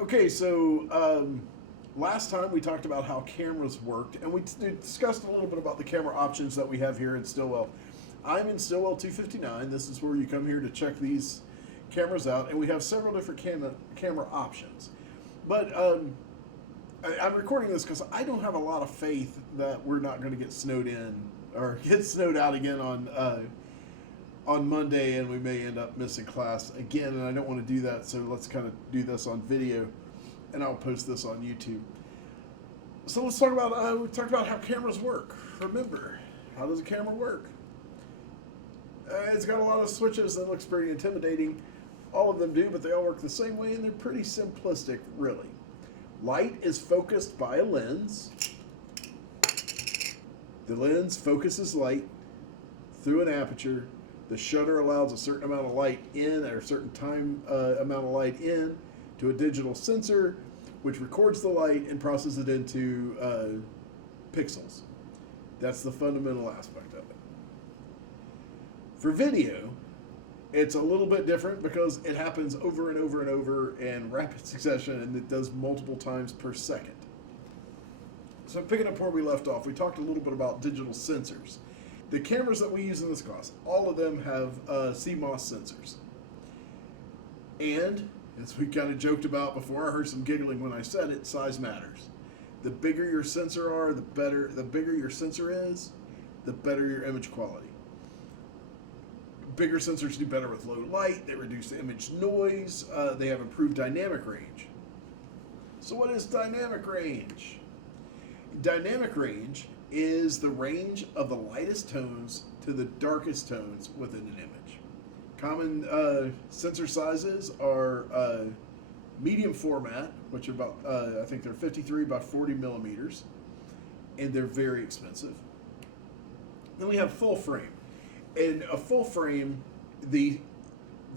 Okay, so last time we talked about how cameras worked, and we discussed a little bit about the camera options that we have here in Stillwell. I'm in Stillwell 259. This is where you come here to check these cameras out, and we have several different camera options. But I'm recording this because I don't have a lot of faith that we're not going to get snowed in or get snowed out again on Monday, and we may end up missing class again, and I don't want to do that, so let's kind of do this on video, and I'll post this on YouTube. So let's talk about, we talked about how cameras work. Remember, how does a camera work? It's got a lot of switches that looks pretty intimidating. All of them do, but they all work the same way, and they're pretty simplistic, really. Light is focused by a lens. The lens focuses light through an aperture. The shutter allows a certain amount of light in, or a certain time amount of light in, to a digital sensor, which records the light and processes it into pixels. That's the fundamental aspect of it. For video, it's a little bit different because it happens over and over and over in rapid succession, and it does multiple times per second. So picking up where we left off, we talked a little bit about digital sensors. The cameras that we use in this class, all of them have CMOS sensors. And, as we kind of joked about before, I heard some giggling when I said it, size matters. The bigger your sensor are, the bigger your sensor is, the better your image quality. Bigger sensors do better with low light, they reduce the image noise, they have improved dynamic range. So what is dynamic range? Dynamic range is the range of the lightest tones to the darkest tones within an image. Common sensor sizes are medium format, which are about, I think they're 53 by 40 millimeters, and they're very expensive. Then we have full frame. In a full frame, the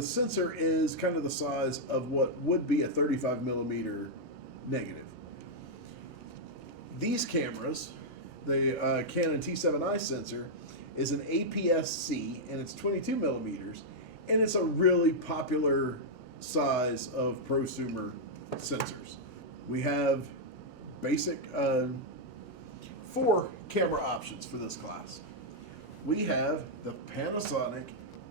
sensor is kind of the size of what would be a 35 millimeter negative. These cameras, the Canon T7i sensor, is an APS-C, and it's 22 millimeters, and it's a really popular size of prosumer sensors. We have basic 4 camera options for this class. We have the Panasonic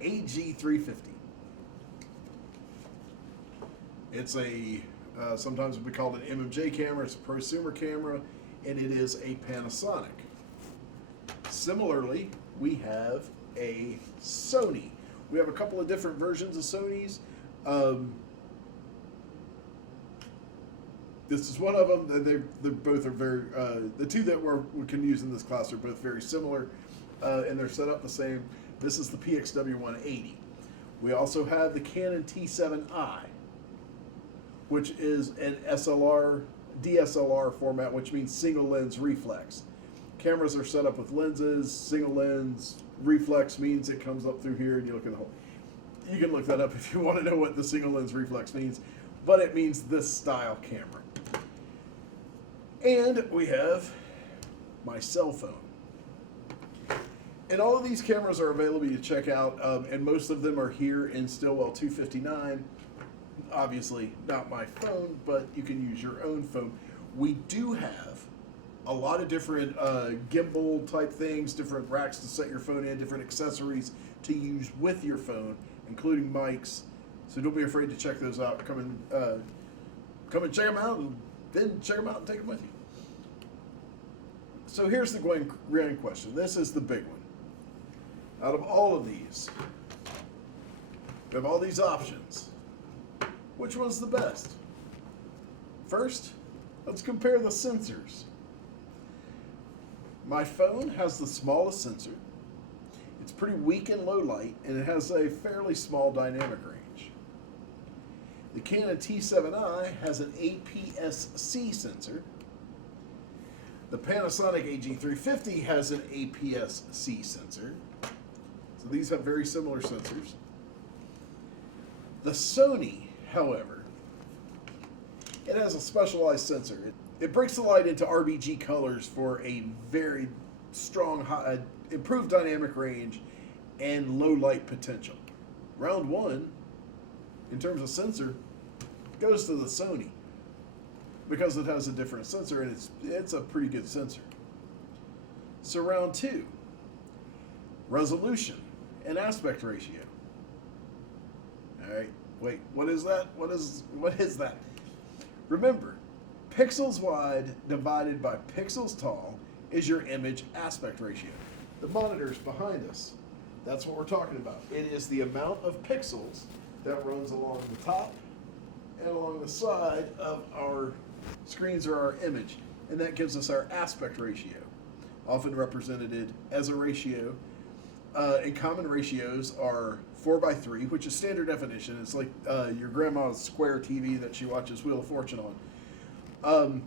AG350. It's a, sometimes we call it an MMJ camera, it's a prosumer camera, and it is a Panasonic. Similarly, we have a Sony. We have a couple of different versions of Sonys. This is one of them. They both are very, the two that we can use in this class are both very similar, and they're set up the same. This is the PXW180. We also have the Canon T7i, which is an DSLR format, which means single lens reflex. Cameras are set up with lenses. Single lens reflex means it comes up through here, and you look at the whole. You can look that up if you want to know what the single lens reflex means, but it means this style camera. And we have my cell phone. And all of these cameras are available to check out, and most of them are here in Stillwell 259. Obviously, not my phone, but you can use your own phone. We do have a lot of different gimbal type things, different racks to set your phone in, different accessories to use with your phone, including mics. So don't be afraid to check those out. Come and check them out, and then check them out and take them with you. So here's the grand question. This is the big one. Out of all of these, we have all these options. Which one's the best? First, let's compare the sensors. My phone has the smallest sensor. It's pretty weak in low light, and it has a fairly small dynamic range. The Canon T7i has an APS-C sensor. The Panasonic AG350 has an APS-C sensor. So these have very similar sensors. The Sony, however, it has a specialized sensor. It breaks the light into RGB colors for a very strong, improved dynamic range and low light potential. Round one, in terms of sensor, goes to the Sony. because it has a different sensor, and it's a pretty good sensor. So round two, resolution and aspect ratio. All right, wait, what is that? What is that? Remember, pixels wide divided by pixels tall is your image aspect ratio. The monitors behind us, that's what we're talking about. It is the amount of pixels that runs along the top and along the side of our screens or our image, and that gives us our aspect ratio, often represented as a ratio. And common ratios are 4:3, which is standard definition. It's like your grandma's square TV that she watches Wheel of Fortune on.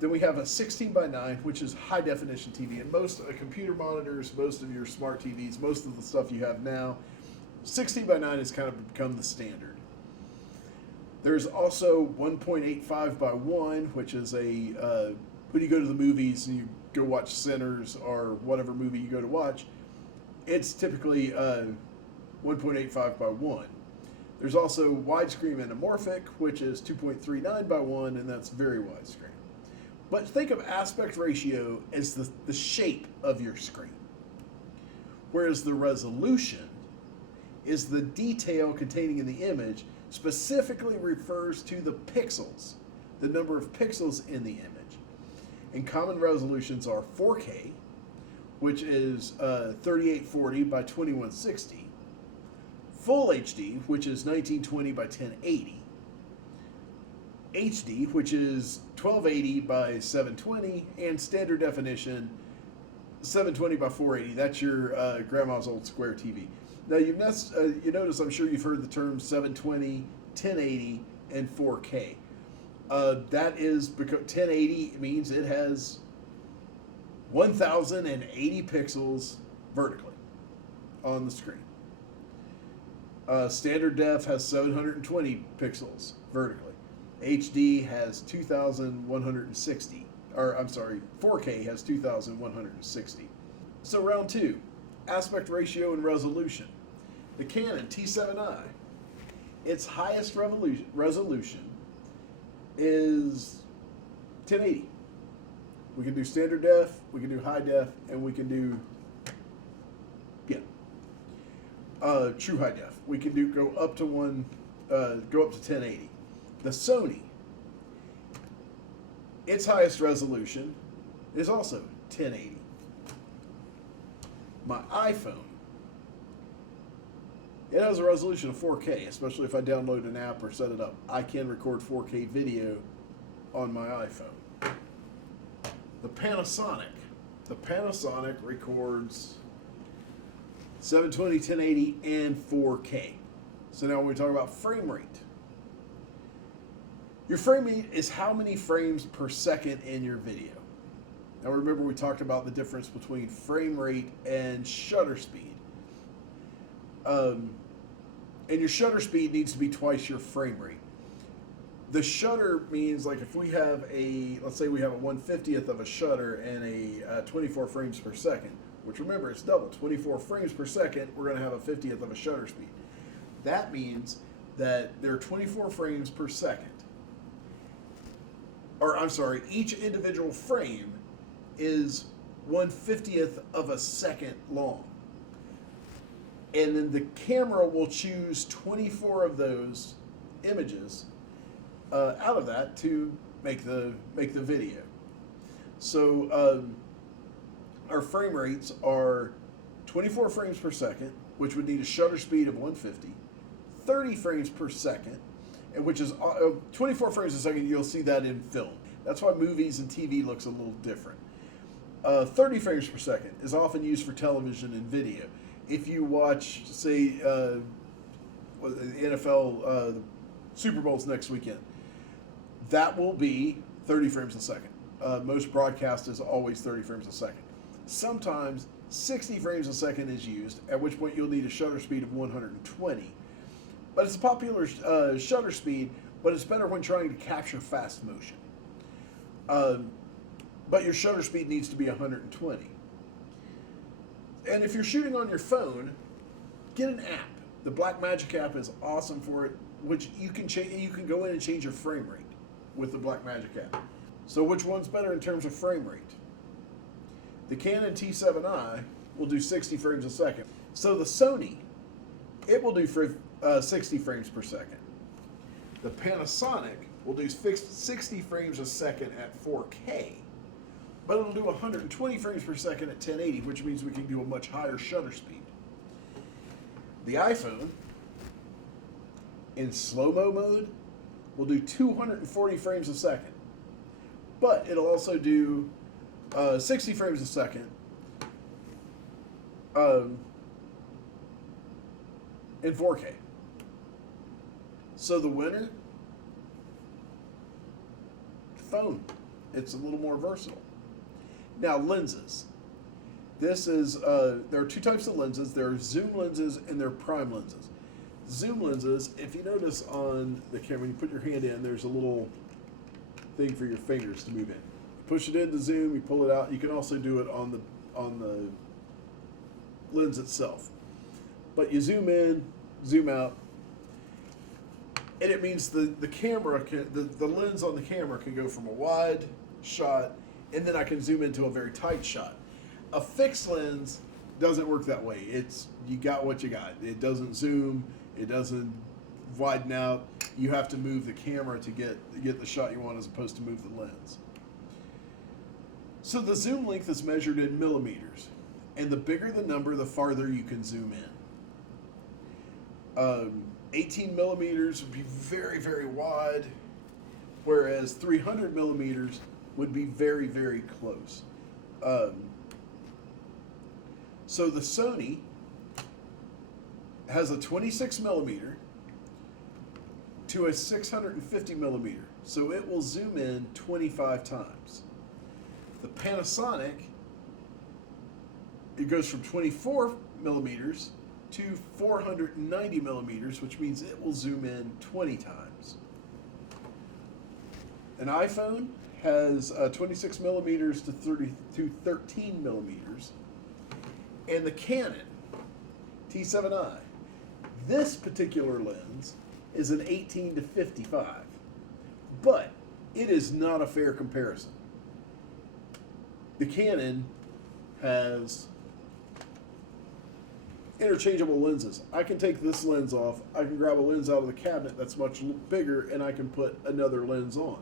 Then we have a 16:9, which is high definition TV. And most computer monitors, most of your smart TVs, most of the stuff you have now, 16:9 has kind of become the standard. There's also 1.85:1, which is when you go to the movies and you go watch Sinners or whatever movie you go to watch, it's typically 1.85:1. There's also widescreen anamorphic, which is 2.39:1, and that's very widescreen. But think of aspect ratio as the shape of your screen, whereas the resolution is the detail containing in the image, specifically refers to the pixels, the number of pixels in the image. And common resolutions are 4K, which is 3840 by 2160, Full HD, which is 1920 by 1080, HD, which is 1280 by 720, and standard definition 720 by 480. That's your grandma's old square TV. Now you notice, I'm sure you've heard the terms 720, 1080, and 4K. That is because 1080 means it has 1080 pixels vertically on the screen. Standard def has 720 pixels vertically. HD has 2160, or I'm sorry, 4K has 2160. So round two, aspect ratio and resolution. The Canon T7i, its highest resolution is 1080. We can do standard def, we can do high def, and we can do true high def. We can go up to 1080. The Sony, its highest resolution is also 1080. My iPhone, it has a resolution of 4K, especially if I download an app or set it up. I can record 4K video on my iPhone. The Panasonic records 720, 1080, and 4K. So now when we talk about frame rate, your frame rate is how many frames per second in your video. Now remember, we talked about the difference between frame rate and shutter speed. And your shutter speed needs to be twice your frame rate. The shutter means, like, if we have let's say we have a 1/50th of a shutter and a 24 frames per second, which remember, it's double, 24 frames per second, we're going to have a 50th of a shutter speed. That means that there are 24 frames per second. Or, I'm sorry, each individual frame is 1/50th of a second long. And then the camera will choose 24 of those images out of that to make the video. So our frame rates are 24 frames per second, which would need a shutter speed of 150, 30 frames per second, and which is 24 frames a second. You'll see that in film. That's why movies and TV looks a little different. 30 frames per second is often used for television and video. If you watch, say, the NFL Super Bowl's next weekend, that will be 30 frames a second. Most broadcast is always 30 frames a second. Sometimes 60 frames a second is used, at which point you'll need a shutter speed of 120. But it's a popular shutter speed, but it's better when trying to capture fast motion. But your shutter speed needs to be 120. And if you're shooting on your phone, get an app. The Blackmagic app is awesome for it, which you can go in and change your frame rate with the Blackmagic app. So which one's better in terms of frame rate? The Canon T7i will do 60 frames a second. So the Sony, it will do 60 frames per second. The Panasonic will do 60 frames a second at 4K, but it'll do 120 frames per second at 1080, which means we can do a much higher shutter speed. The iPhone, in slow-mo mode, will do 240 frames a second, but it'll also do 60 frames a second in 4K. So the winner, phone. It's a little more versatile. Now lenses. This is there are two types of lenses. There are zoom lenses and there are prime lenses. Zoom lenses, if you notice on the camera, when you put your hand in, there's a little thing for your fingers to move in. You push it into zoom, you pull it out. You can also do it on the lens itself. But you zoom in, zoom out, and it means the camera the lens on the camera can go from a wide shot, and then I can zoom into a very tight shot. A fixed lens doesn't work that way. It's you got what you got. It doesn't zoom. It doesn't widen out. You have to move the camera to get the shot you want, as opposed to move the lens. So the zoom length is measured in millimeters, and the bigger the number, the farther you can zoom in. 18 millimeters would be very, very wide, whereas 300 millimeters would be very, very close. So the Sony has a 26 millimeter to a 650 millimeter, so it will zoom in 25 times. The Panasonic, it goes from 24 millimeters to 490 millimeters, which means it will zoom in 20 times. An iPhone has 26 millimeters to 13 millimeters, and the Canon T7i, this particular lens is an 18 to 55, but it is not a fair comparison. The Canon has interchangeable lenses. I can take this lens off, I can grab a lens out of the cabinet that's much bigger, and I can put another lens on.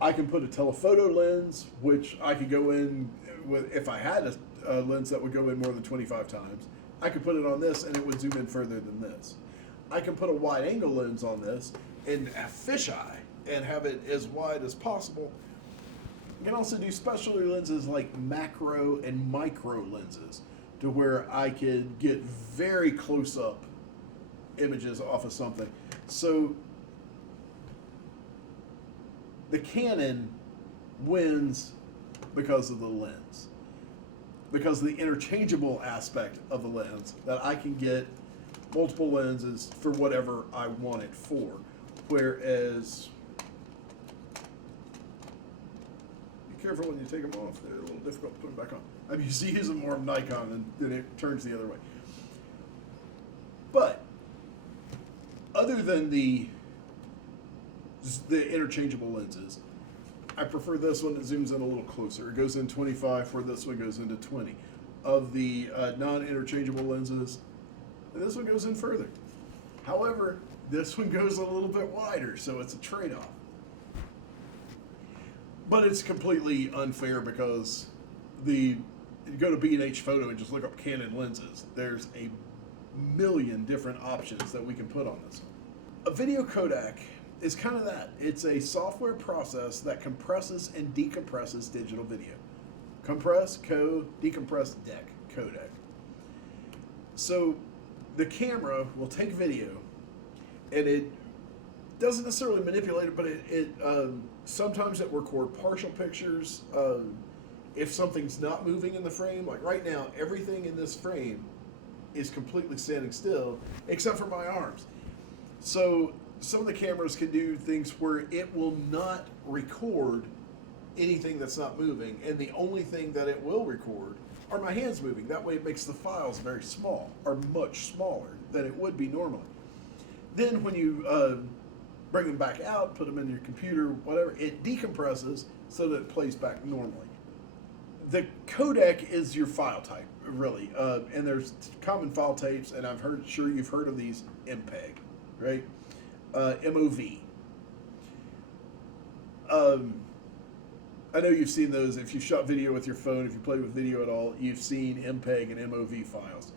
I can put a telephoto lens, which I could go in with, if I had a lens that would go in more than 25 times. I could put it on this and it would zoom in further than this. I can put a wide angle lens on this and a fisheye and have it as wide as possible. You can also do specialty lenses like macro and micro lenses, to where I could get very close up images off of something. So the Canon wins because of the lens, because of the interchangeable aspect of the lens, that I can get multiple lenses for whatever I want it for. Whereas, be careful when you take them off. They're a little difficult to put them back on. I'm used to using more of Nikon, and then it turns the other way. But other than the interchangeable lenses, I prefer this one that zooms in a little closer. It goes in 25, where this one goes into 20. Of the non-interchangeable lenses, this one goes in further. However, this one goes a little bit wider, so it's a trade-off. But it's completely unfair, because you go to B&H Photo and just look up Canon lenses. There's a million different options that we can put on this. A video codec is kind of that. It's a software process that compresses and decompresses digital video. Compress, code, decompress, codec. So the camera will take video, and it doesn't necessarily manipulate it, but it sometimes it record partial pictures. If something's not moving in the frame, like right now, everything in this frame is completely standing still, except for my arms. So some of the cameras can do things where it will not record anything that's not moving, and the only thing that it will record are my hands moving. That way it makes the files very small, or much smaller than it would be normally. Then when you bring them back out, put them in your computer, whatever, it decompresses so that it plays back normally. The codec is your file type, really, and there's common file types, and sure you've heard of these: MPEG, right? MOV. I know you've seen those. If you've shot video with your phone, if you play with video at all, you've seen MPEG and MOV files.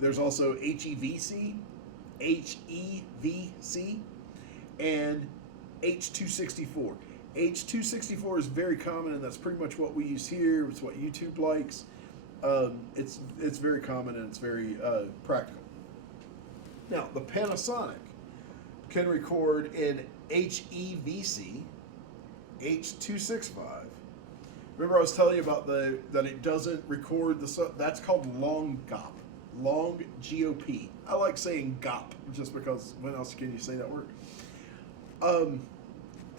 There's also HEVC, and H.264. H.264 is very common, and that's pretty much what we use here. It's what YouTube likes. It's very common, and it's very practical. Now, the Panasonic can record in HEVC, H.265. Remember I was telling you about that it doesn't record that's called long GOP. Long GOP. I like saying GOP just because when else can you say that word?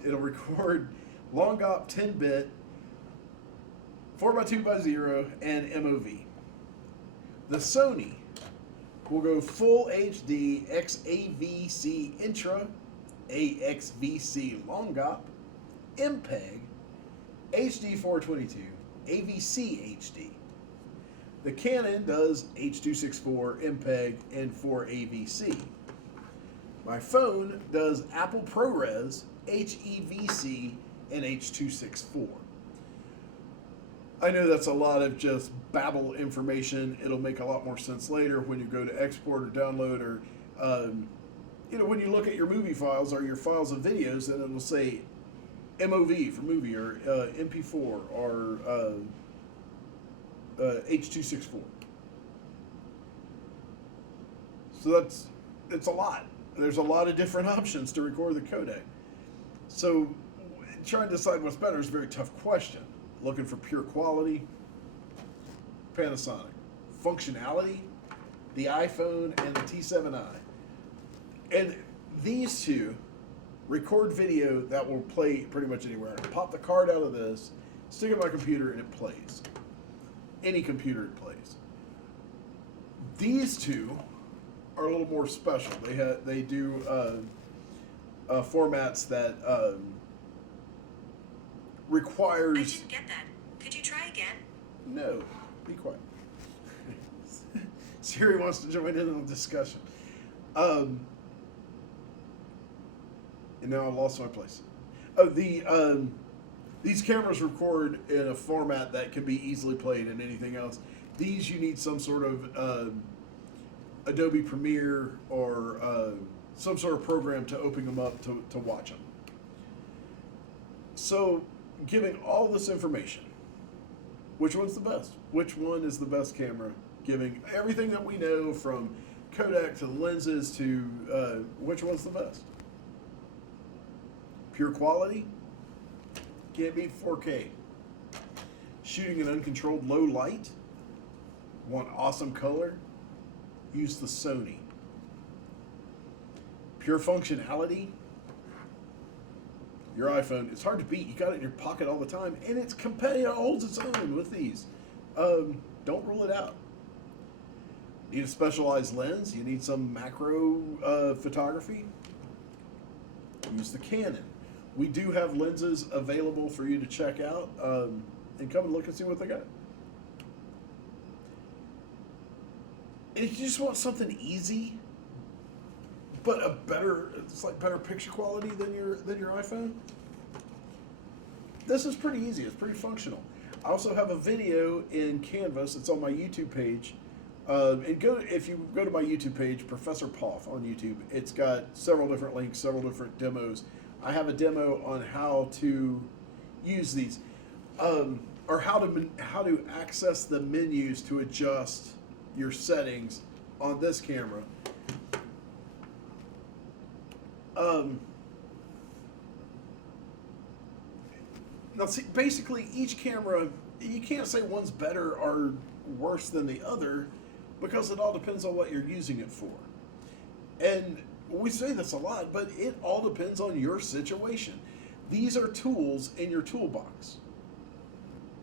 It'll record long GOP 10-bit, 4x2x0, and MOV. The Sony will go full HD XAVC Intra, AXVC long GOP, MPEG, HD 422, AVC HD. The Canon does H.264, MPEG, and 4AVC. My phone does Apple ProRes, HEVC, and H.264. I know that's a lot of just babble information. It'll make a lot more sense later when you go to export or download, or when you look at your movie files or your files of videos, and it'll say MOV for movie, or MP4, or H.264. So it's a lot. There's a lot of different options to record the codec. So trying to decide what's better is a very tough question. Looking for pure quality, Panasonic. Functionality, the iPhone and the T7i. And these two record video that will play pretty much anywhere. I pop the card out of this, stick it in my computer, and it plays. Any computer it plays. These two are a little more special. They do formats that requires. I didn't get that. Could you try again? No, be quiet. Siri wants to join in on the discussion. And now I lost my place. These cameras record in a format that can be easily played in anything else. These you need some sort of Adobe Premiere or some sort of program to open them up to watch them. So, giving all this information, which one's the best? Which one is the best camera? Giving everything that we know from codec to lenses to which one's the best? Pure quality? Can't beat 4K. Shooting in uncontrolled low light? Want awesome color? Use the Sony. Pure functionality? Your iPhone. It's hard to beat. You got it in your pocket all the time, and it's competitive. It holds its own with these. Don't rule it out. Need a specialized lens? You need some macro photography? Use the Canon. We do have lenses available for you to check out, and come and look and see what they got. And if you just want something easy, but it's like better picture quality than your iPhone, this is pretty easy. It's pretty functional. I also have a video in Canvas. It's on my YouTube page. If you go to my YouTube page, Professor Poff on YouTube, it's got several different links, several different demos. I have a demo on how to use these, or how to access the menus to adjust your settings on this camera. Now, see, basically, each camera, you can't say one's better or worse than the other, because it all depends on what you're using it for. And we say this a lot, but it all depends on your situation. These are tools in your toolbox.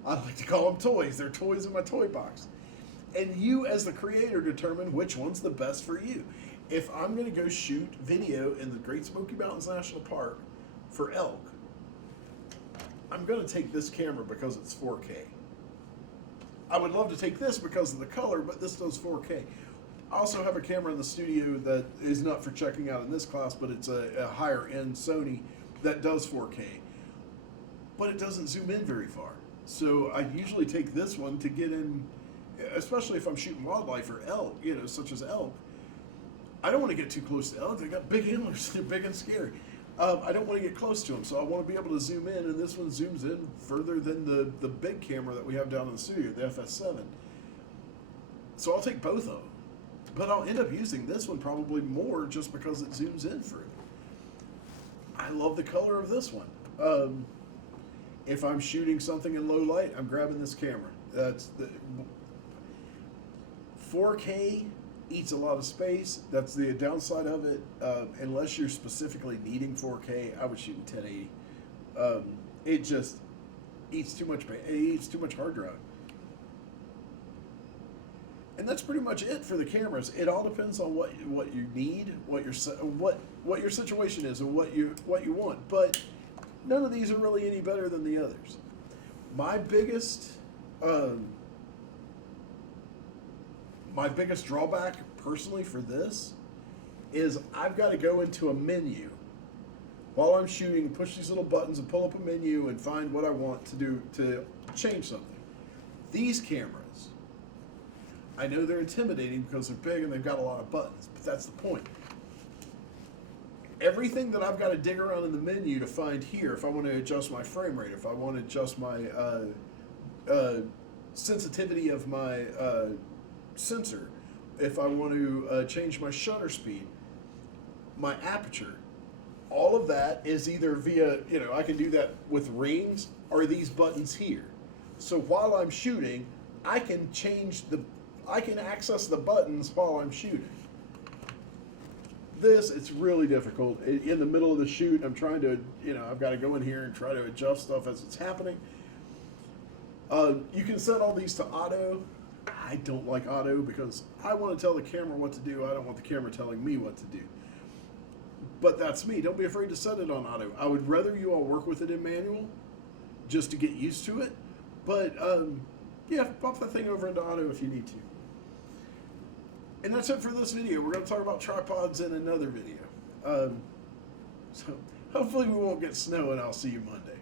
I like to call them toys. They're toys in my toy box. And you, as the creator, determine which one's the best for you. If I'm going to go shoot video in the Great Smoky Mountains National Park for elk, I'm going to take this camera because it's 4K. I would love to take this because of the color, but this does 4K. I also have a camera in the studio that is not for checking out in this class, but it's a higher end Sony that does 4K, but it doesn't zoom in very far. So I usually take this one to get in, especially if I'm shooting wildlife or elk, such as elk. I don't want to get too close to elk. They got big antlers. They're big and scary. I don't want to get close to them, so I want to be able to zoom in, and this one zooms in further than the big camera that we have down in the studio, the FS7. So I'll take both of them, but I'll end up using this one probably more just because it zooms in further. I love the color of this one. If I'm shooting something in low light, I'm grabbing this camera. That's the 4K eats a lot of space. That's the downside of it. Unless you're specifically needing 4K, I would shoot in 1080. It just eats too much. It eats too much hard drive. And that's pretty much it for the cameras. It all depends on what you need, what your situation is, and what you want. But none of these are really any better than the others. My biggest drawback personally for this is I've got to go into a menu while I'm shooting, push these little buttons and pull up a menu and find what I want to do to change something. These cameras, I know they're intimidating because they're big and they've got a lot of buttons, but that's the point. Everything that I've got to dig around in the menu to find here, if I want to adjust my frame rate, if I want to adjust my sensitivity of my sensor, if I want to change my shutter speed, my aperture, all of that is either via, I can do that with rings or these buttons here. So while I'm shooting, I can access the buttons while I'm shooting. This, it's really difficult. In the middle of the shoot, I'm trying to, I've got to go in here and try to adjust stuff as it's happening. You can set all these to auto. I don't like auto because I want to tell the camera what to do. I don't want the camera telling me what to do. But that's me. Don't be afraid to set it on auto. I would rather you all work with it in manual just to get used to it. But, yeah, pop that thing over into auto if you need to. And that's it for this video. We're going to talk about tripods in another video. So hopefully we won't get snow, and I'll see you Monday.